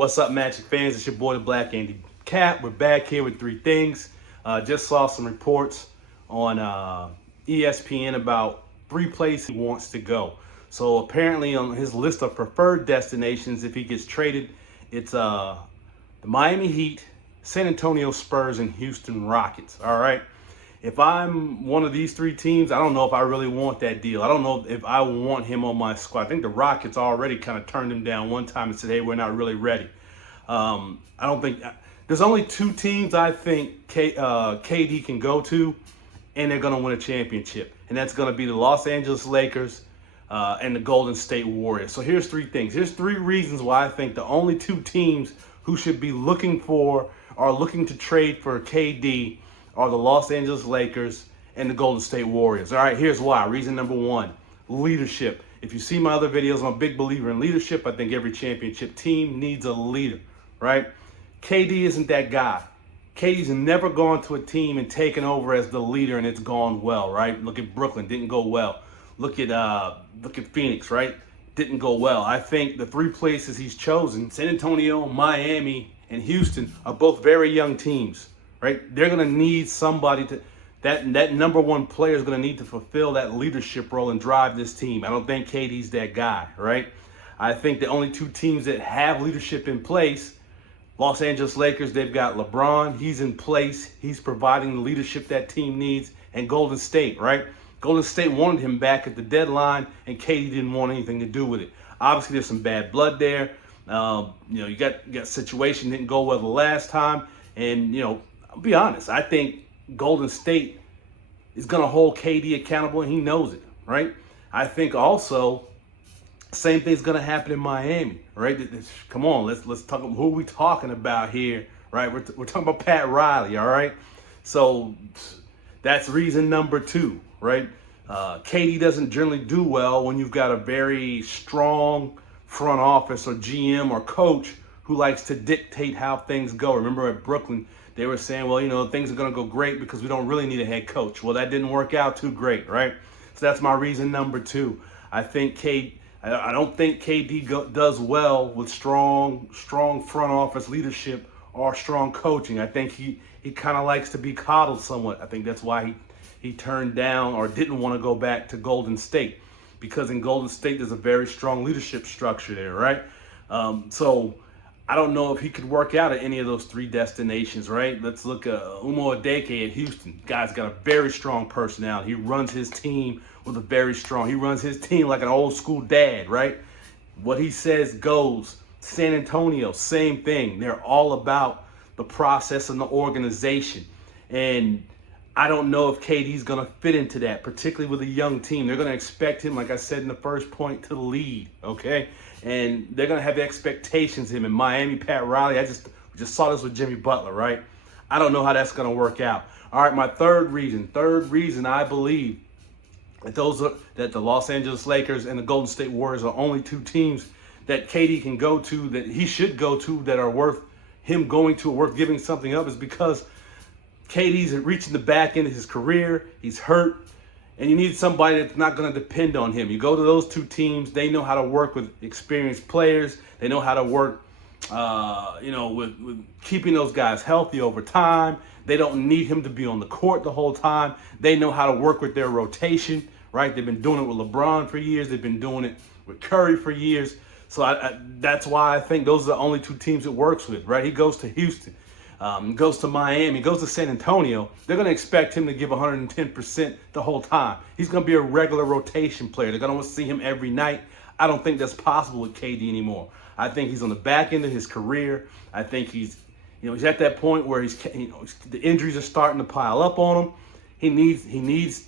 What's up, Magic fans? It's your boy, the Black Andy Cat. We're back here with three things. Just saw some reports on ESPN about three places he wants to go. So apparently on his list of preferred destinations, if he gets traded, it's the Miami Heat, San Antonio Spurs, and Houston Rockets. All right. If I'm one of these three teams, I don't know if I really want that deal. I don't know if I want him on my squad. I think the Rockets already kind of turned him down one time and said, hey, we're not really ready. I don't think there's only two teams I think KD can go to, and they're going to win a championship. And that's going to be the Los Angeles Lakers and the Golden State Warriors. So here's three things. Here's three reasons why I think the only two teams who should be looking to trade for KD are the Los Angeles Lakers and the Golden State Warriors. All right, here's why. Reason number one, leadership. If you see my other videos, I'm a big believer in leadership. I think every championship team needs a leader, right? KD isn't that guy. KD's never gone to a team and taken over as the leader and it's gone well, right? Look at Brooklyn, didn't go well. Look at Phoenix, right? Didn't go well. I think the three places he's chosen, San Antonio, Miami, and Houston, are both very young teams. Right, they're gonna need somebody that number one player is gonna need to fulfill that leadership role and drive this team. I don't think KD's that guy, right? I think the only two teams that have leadership in place, Los Angeles Lakers, they've got LeBron, he's in place, he's providing the leadership that team needs, and Golden State, right? Golden State wanted him back at the deadline, and KD didn't want anything to do with it. Obviously, there's some bad blood there. You got situation didn't go well the last time, and I'll be honest, I think Golden State is going to hold KD accountable, and he knows it, right? I think also same thing's going to happen in Miami, right? Come on, let's talk about who are we talking about here, right? We're talking about Pat Riley, all right? So that's reason number two, right? KD doesn't generally do well when you've got a very strong front office or GM or coach who likes to dictate how things go. Remember at Brooklyn, they were saying, well, things are going to go great because we don't really need a head coach. Well, that didn't work out too great, right? So that's my reason number two. I don't think KD does well with strong front office leadership or strong coaching. I think he kind of likes to be coddled somewhat. I think that's why he turned down or didn't want to go back to Golden State, because in Golden State there's a very strong leadership structure there, right? So I don't know if he could work out at any of those three destinations, right? Let's look at Udeme at Houston. Guy's got a very strong personality. He runs his team he runs his team like an old school dad, right? What he says goes. San Antonio, same thing. They're all about the process and the organization. And I don't know if KD's going to fit into that, particularly with a young team. They're going to expect him, like I said in the first point, to lead, okay? And they're going to have expectations of him. In Miami, Pat Riley, we just saw this with Jimmy Butler, right? I don't know how that's going to work out. All right, my third reason I believe that that the Los Angeles Lakers and the Golden State Warriors are only two teams that KD can go to, that he should go to, that are worth him going to, or worth giving something up, is because KD's reaching the back end of his career. He's hurt. And you need somebody that's not going to depend on him. You go to those two teams, they know how to work with experienced players. They know how to work, with keeping those guys healthy over time. They don't need him to be on the court the whole time. They know how to work with their rotation, right? They've been doing it with LeBron for years. They've been doing it with Curry for years. So that's why I think those are the only two teams it works with, right? He goes to Houston. Goes to Miami, goes to San Antonio. They're going to expect him to give 110% the whole time. He's going to be a regular rotation player. They're going to want to see him every night. I don't think that's possible with KD anymore. I think he's on the back end of his career. I think he's at that point where the injuries are starting to pile up on him. He needs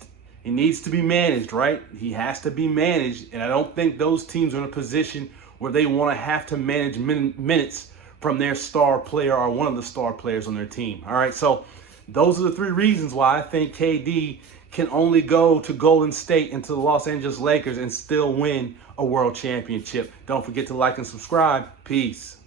to be managed, right? He has to be managed, and I don't think those teams are in a position where they want to have to manage minutes from their star player or one of the star players on their team. All right, so those are the three reasons why I think KD can only go to Golden State and to the Los Angeles Lakers and still win a world championship. Don't forget to like and subscribe. Peace.